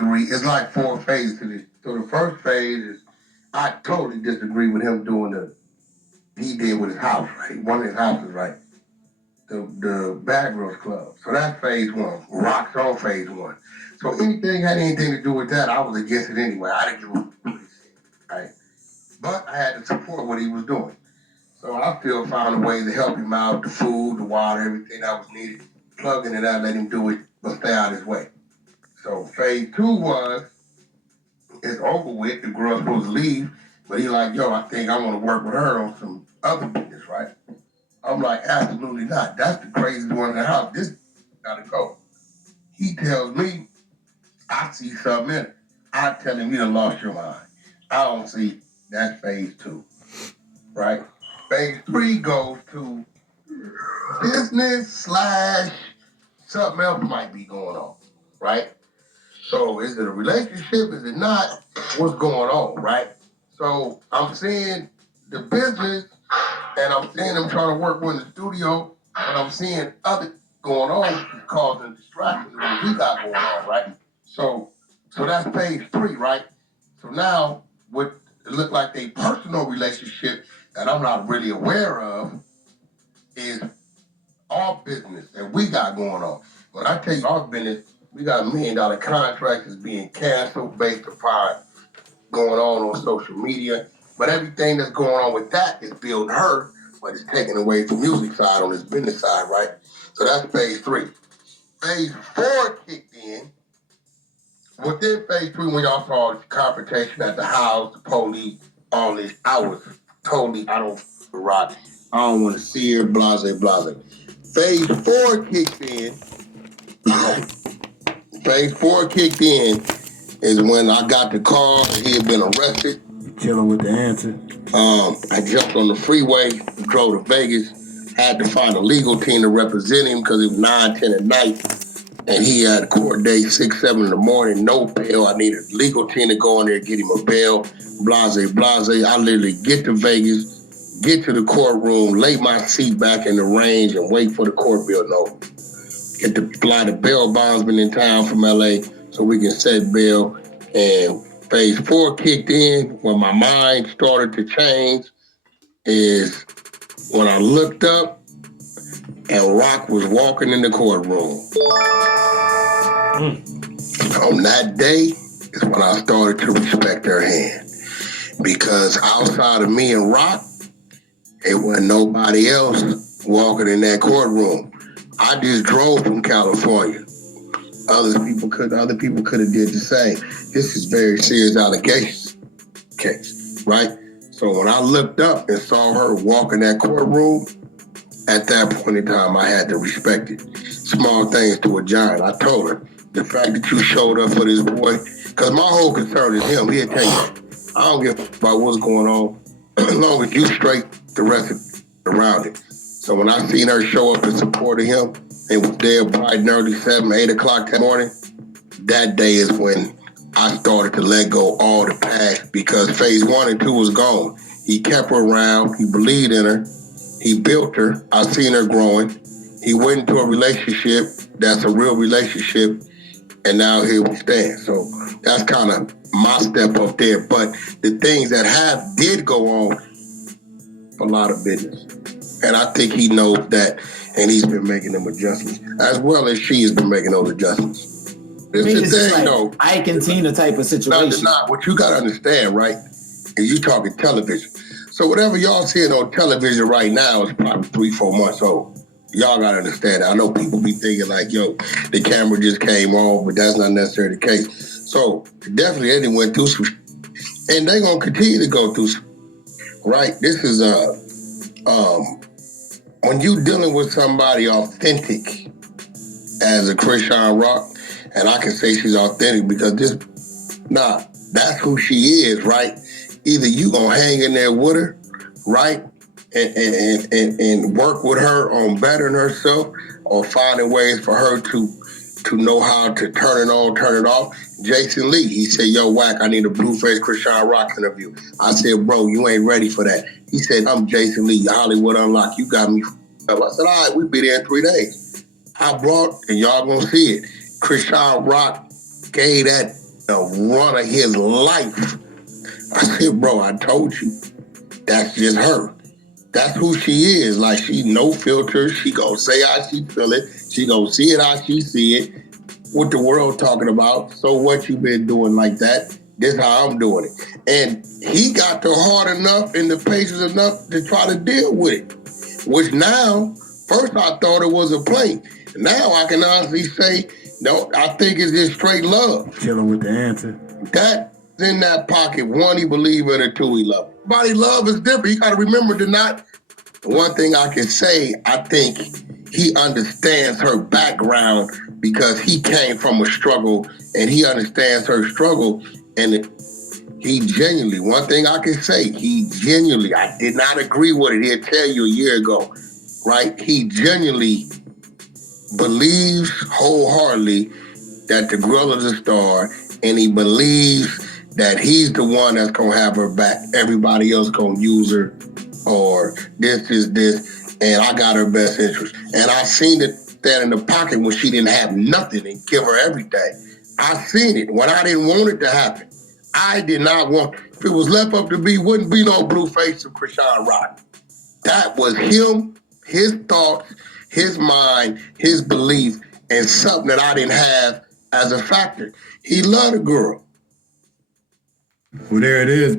It's like four phases to this. So the first phase is I totally disagree with him doing he did with his house, right? One of his houses, right? The Bad Girls Club. So that's phase one. Rock's on phase one. So anything had anything to do with that, I was against it anyway. I didn't give a right? But I had to support what he was doing. So I still found a way to help him out, the food, the water, everything that was needed. Plugging it out, let him do it, but stay out his way. So phase two was, it's over with, the girl's supposed to leave, but he like, yo, I think I want to work with her on some other business, right? I'm like, absolutely not. That's the craziest one in the house. This gotta go. He tells me, I see something in it. I tell him, you done lost your mind. I don't see. That's phase two, right? Phase three goes to business slash something else might be going on, right? So is it a relationship? Is it not? What's going on, right? So I'm seeing the business and I'm seeing them trying to work with the studio, and I'm seeing other going on causing distraction to what we got going on, right? So that's phase three, right? So now what it looked like a personal relationship that I'm not really aware of is our business that we got going on. When I tell you our business, we got $1 million contracts is being canceled based upon going on social media. But everything that's going on with that is building her, but it's taken away from music side on this business side, right? So that's phase three. Phase four kicked in. Within phase three, when y'all saw the confrontation at the house, the police, all this, I was totally, I don't rock. I don't want to see her, blase, blase. Phase four kicked in. Phase four kicked in is when I got the call. He had been arrested. Chilling with the answer. I jumped on the freeway, drove to Vegas, had to find a legal team to represent him because it was 9, 10 at night. And he had a court date 6, 7 in the morning, no bail. I needed a legal team to go in there and get him a bail. Blase, blase. I literally get to Vegas, get to the courtroom, lay my seat back in the range and wait for the court bill to open. Get to fly the bail bondsman in town from LA so we can set bail. And phase four kicked in when my mind started to change is when I looked up and Rock was walking in the courtroom. On that day is when I started to respect her hand. Because outside of me and Rock, it wasn't nobody else walking in that courtroom. I just drove from California. Other people could have did the same. This is very serious allegations case, right? So when I looked up and saw her walk in that courtroom, at that point in time, I had to respect it. Small things to a giant. I told her, the fact that you showed up for this boy, because my whole concern is him. He'll tell you, I don't give a fuck about what's going on, as long as you straight the rest of around it. So when I seen her show up in support of him, and was there bright and early, 7, 8 o'clock that morning, that day is when I started to let go all the past because phase 1 and 2 was gone. He kept her around. He believed in her. He built her. I seen her growing. He went into a relationship that's a real relationship, and now here we stand. So that's kind of my step up there. But the things that did go on, a lot of business. And I think he knows that, and he's been making them adjustments, as well as she has been making those adjustments. It's the thing, like though. Ike and Tina type of situation. What you got to understand, right, is you talking television. So whatever y'all seeing on television right now is probably 3, 4 months old. Y'all got to understand that. I know people be thinking like, yo, the camera just came on, but that's not necessarily the case. So definitely they went through some, and they're going to continue to go through some, right? This is when you dealing with somebody authentic as a CHRISEAN Rock, and I can say she's authentic because that's who she is, right? Either you gonna hang in there with her, right? And work with her on bettering herself or finding ways for her to know how to turn it on, turn it off. Jason Lee, he said, yo, WACK, I need a BLUEFACE CHRISEAN Rock interview. I said, bro, you ain't ready for that. He said, I'm Jason Lee, Hollywood Unlocked. You got me up. I said, all right, we'll be there in 3 days. I brought, and y'all gonna see it, CHRISEAN Rock gave that the run of his life. I said, bro, I told you, that's just her. That's who she is. Like, she no filter. She gonna say how she feel it. She gonna see it how she see it. What the world talking about? So what you been doing like that? This how I'm doing it. And he got the heart enough and the patience enough to try to deal with it. Which now, first I thought it was a play. Now I can honestly say, no, I think it's just straight love. Chilling with the answer. That's in that pocket. One, he believe in it. Two, he love it. Everybody love is different. You got to remember to not. One thing I can say, I think he understands her background because he came from a struggle and he understands her struggle. And he genuinely, one thing I can say, I did not agree with it. He'll tell you a year ago, right? He genuinely believes wholeheartedly that the girl is a star, and he believes that he's the one that's gonna have her back. Everybody else gonna use her, or this is this, and I got her best interest. And I seen it stand in the pocket when she didn't have nothing and give her everything. I seen it when I didn't want it to happen. I did not want, if it was left up to me, wouldn't be no BLUEFACE or CHRISEAN ROCK. That was him, his thoughts, his mind, his belief, and something that I didn't have as a factor. He loved a girl. Well, there it is.